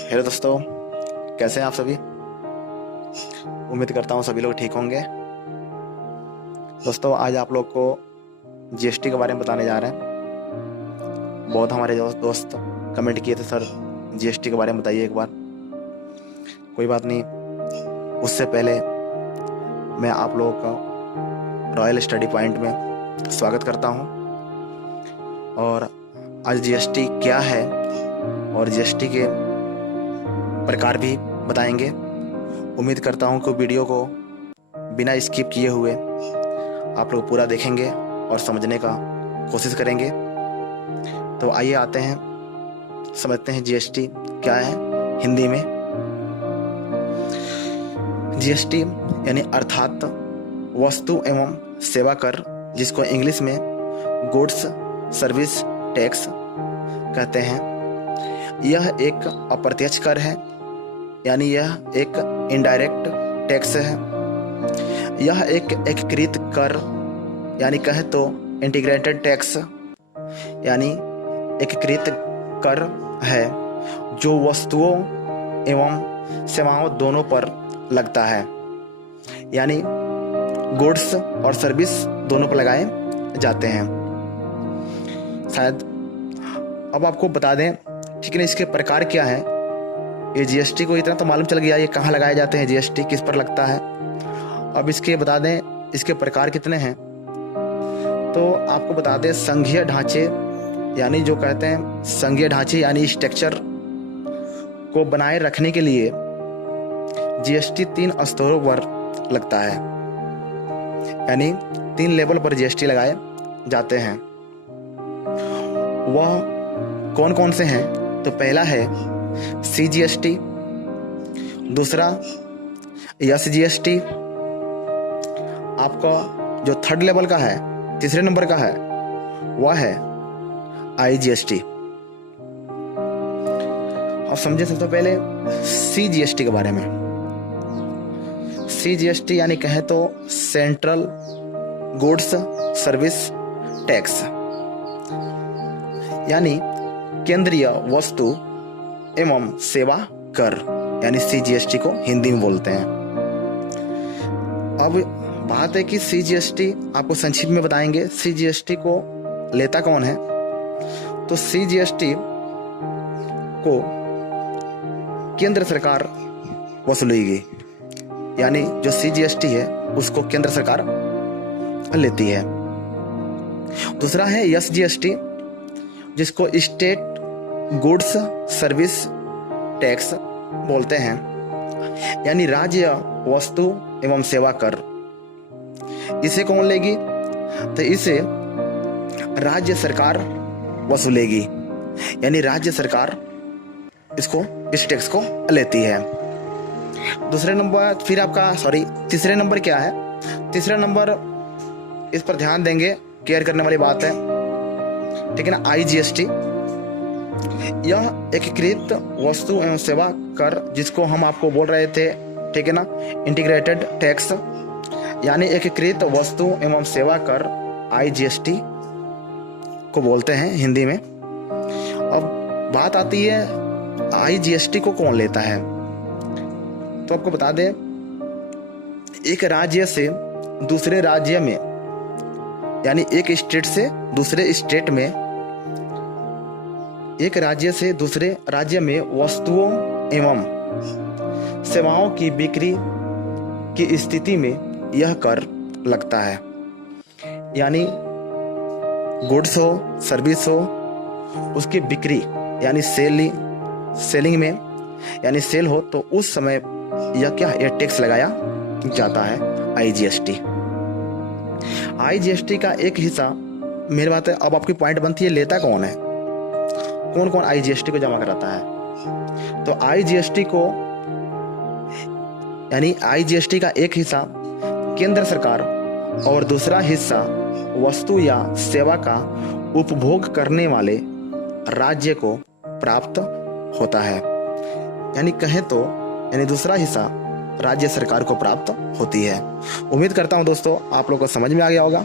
Hello दोस्तों, कैसे हैं आप सभी। उम्मीद करता हूँ सभी लोग ठीक होंगे। दोस्तों, आज आप लोग को जीएसटी के बारे में बताने जा रहे हैं। बहुत हमारे दोस्त कमेंट किए थे, सर जीएसटी के बारे में बताइए एक बार। कोई बात नहीं, उससे पहले मैं आप लोगों का रॉयल स्टडी पॉइंट में स्वागत करता हूँ। और आज जीएसटी क्या है और जीएसटी के प्रकार भी बताएंगे। उम्मीद करता हूँ कि वीडियो को बिना स्किप किए हुए आप लोग पूरा देखेंगे और समझने का कोशिश करेंगे। तो आइए आते हैं, समझते हैं जीएसटी क्या है हिंदी में। जीएसटी यानी अर्थात वस्तु एवं सेवा कर, जिसको इंग्लिश में गुड्स सर्विस टैक्स कहते हैं। यह एक अप्रत्यक्ष कर है, यानी यह एक इनडायरेक्ट टैक्स है। यह एक एकीकृत कर, यानी कहें तो इंटीग्रेटेड टैक्स, यानी एकीकृत कर है जो वस्तुओं एवं सेवाओं दोनों पर लगता है, यानी गुड्स और सर्विस दोनों पर लगाए जाते हैं। शायद अब आपको बता दें, ठीक है ना, इसके प्रकार क्या है। ये जीएसटी को इतना तो मालूम चल गया ये कहाँ लगाए जाते हैं, जीएसटी किस पर लगता है। अब इसके बता दें इसके प्रकार कितने हैं। तो आपको बता दें, संघीय ढांचे, यानी जो कहते हैं संघीय ढांचे यानी स्ट्रक्चर को बनाए रखने के लिए जीएसटी 3 स्तरों पर लगता है, यानी 3 लेवल पर जीएसटी लगाए जाते हैं। वह कौन कौन से हैं? तो पहला है CGST, दूसरा SGST, आपका जो 3rd लेवल का है, तीसरे नंबर का है, वह है IGST। अब समझे सबसे पहले CGST के बारे में। CGST यानी कहें तो सेंट्रल गुड्स सर्विस टैक्स, यानी केंद्रीय वस्तु एवं सेवा कर, यानी CGST को हिंदी में बोलते हैं। अब बात है कि CGST आपको संक्षिप्त में बताएंगे CGST को लेता कौन है। तो CGST को केंद्र सरकार वसूलेगी, यानी जो CGST है उसको केंद्र सरकार लेती है। दूसरा है SGST, जिसको स्टेट गुड्स सर्विस टैक्स बोलते हैं, यानी राज्य वस्तु एवं सेवा कर। इसे कौन लेगी? तो इसे राज्य सरकार वसूलेगी, यानी राज्य सरकार इस टैक्स को लेती है। दूसरे नंबर फिर आपका तीसरे नंबर क्या है? तीसरा नंबर, इस पर ध्यान देंगे, केयर करने वाली बात है, ठीक है ना। IGST, यह एकीकृत वस्तु एवं सेवा कर, जिसको हम आपको बोल रहे थे, ठीक है ना, इंटीग्रेटेड टैक्स, यानी एकीकृत वस्तु एवं सेवा कर IGST को बोलते हैं हिंदी में। अब बात आती है IGST को कौन लेता है। तो आपको बता दें, एक राज्य से दूसरे राज्य में, यानी एक स्टेट से दूसरे स्टेट में, एक राज्य से दूसरे राज्य में वस्तुओं एवं सेवाओं की बिक्री की स्थिति में यह कर लगता है, यानी गुड्स हो सर्विस हो, उसकी बिक्री यानी सेलिंग में, यानी सेल हो, तो उस समय यह टैक्स लगाया जाता है IGST। IGST का एक हिस्सा, मेरी बात है, अब आपकी पॉइंट बनती है लेता कौन है, कौन कौन IGST को जमा कराता है। तो IGST को, यानी IGST का एक हिस्सा केंद्र सरकार और दूसरा हिस्सा वस्तु या सेवा का उपभोग करने वाले राज्य को प्राप्त होता है, यानी कहें तो, यानी दूसरा हिस्सा राज्य सरकार को प्राप्त होती है। उम्मीद करता हूं दोस्तों आप लोगों को समझ में आ गया होगा।